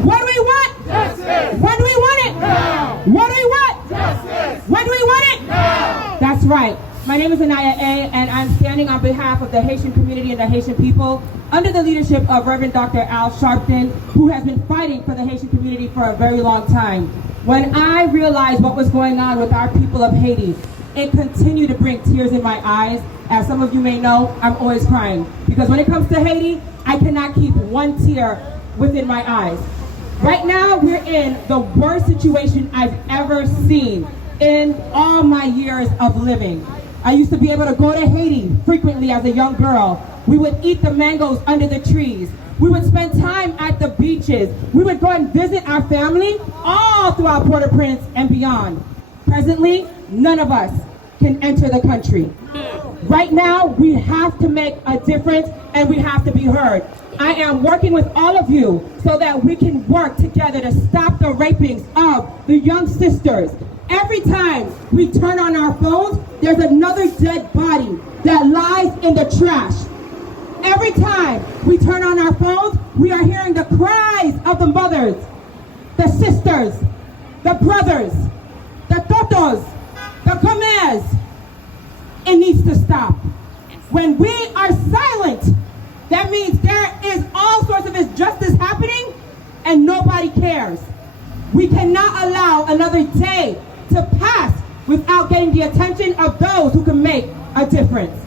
What do we want? Justice. When do we want it? Now. What do we want? Justice. When do we want it? Now. That's right. My name is Anaya A, and I'm standing on behalf of the Haitian community and the Haitian people under the leadership of Reverend Dr. Al Sharpton, who has been fighting for the Haitian community for a very long time. When I realized what was going on with our people of Haiti, it continued to bring tears in my eyes. As some of you may know, I'm always crying. Because when it comes to Haiti, I cannot keep one tear within my eyes. Right now, we're in the worst situation I've ever seen in all my years of living. I used to be able to go to Haiti frequently as a young girl. We would eat the mangoes under the trees. We would spend time at the beaches. We would go and visit our family all throughout Port-au-Prince and beyond. Presently, none of us can enter the country. Right now, we have to make a difference and we have to be heard. I am working with all of you so that we can work together to stop the rapings of the young sisters. Every time we turn on our phones, there's another dead body that lies in the trash. Every time we turn on our phones, we are hearing the cries of the mothers, the sisters, the brothers, the totos, the comes. It needs to stop. When we are silent, that means there is all sorts of injustice happening and nobody cares. We cannot allow another day to pass without getting the attention of those who can make a difference.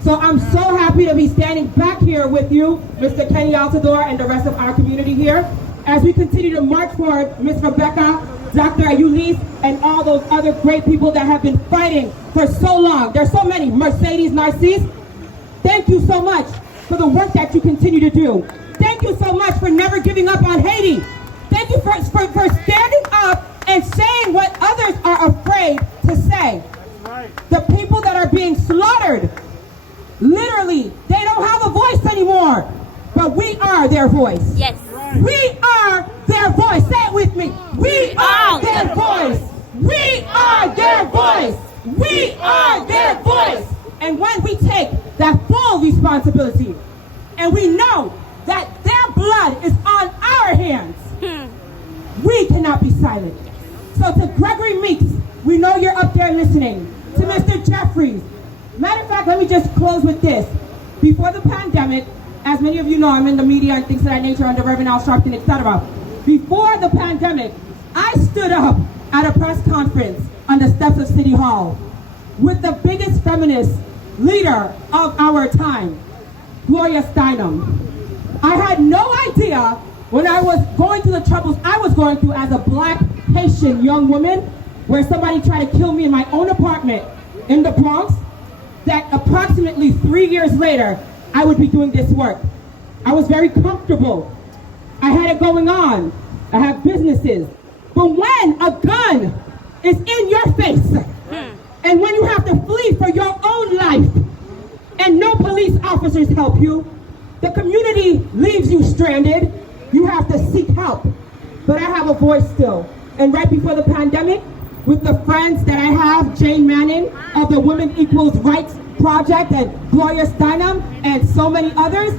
So I'm so happy to be standing back here with you, Mr. Kenny Altador, and the rest of our community here, as we continue to march forward, Ms. Rebecca, Dr. Ayulis, and all those other great people that have been fighting for so long. There's so many. Mercedes Narcisse, thank you so much for the work that you continue to do. Thank you so much for never giving up on Haiti. Thank you for standing up and saying what others are afraid to say. The people that are being slaughtered, literally, they don't have a voice anymore. But we are their voice. Yes. We are their voice. Say it with me. We are their voice. We are their voice. We are their voice. And when we take that full responsibility, and we know that their blood is on our hands, we cannot be silent. So to Gregory Meeks, we know you're up there listening. To Mr. Jeffries. Matter of fact, let me just close with this. Before the pandemic, as many of you know, I'm in the media and things of that nature under Reverend Al Sharpton, etc. Before the pandemic, I stood up at a press conference on the steps of City Hall with the biggest feminist leader of our time, Gloria Steinem. I had no idea when I was going through the troubles I was going through as a black Haitian young woman, where somebody tried to kill me in my own apartment in the Bronx, that approximately 3 years later, I would be doing this work. I was very comfortable. I had it going on. I have businesses. But when a gun is in your face, and when you have to flee for your own life, and no police officers help you, the community leaves you stranded, you have to seek help. But I have a voice still. And right before the pandemic, with the friends that I have, Jane Manning of the Women Equals Rights Project, and Gloria Steinem, and so many others,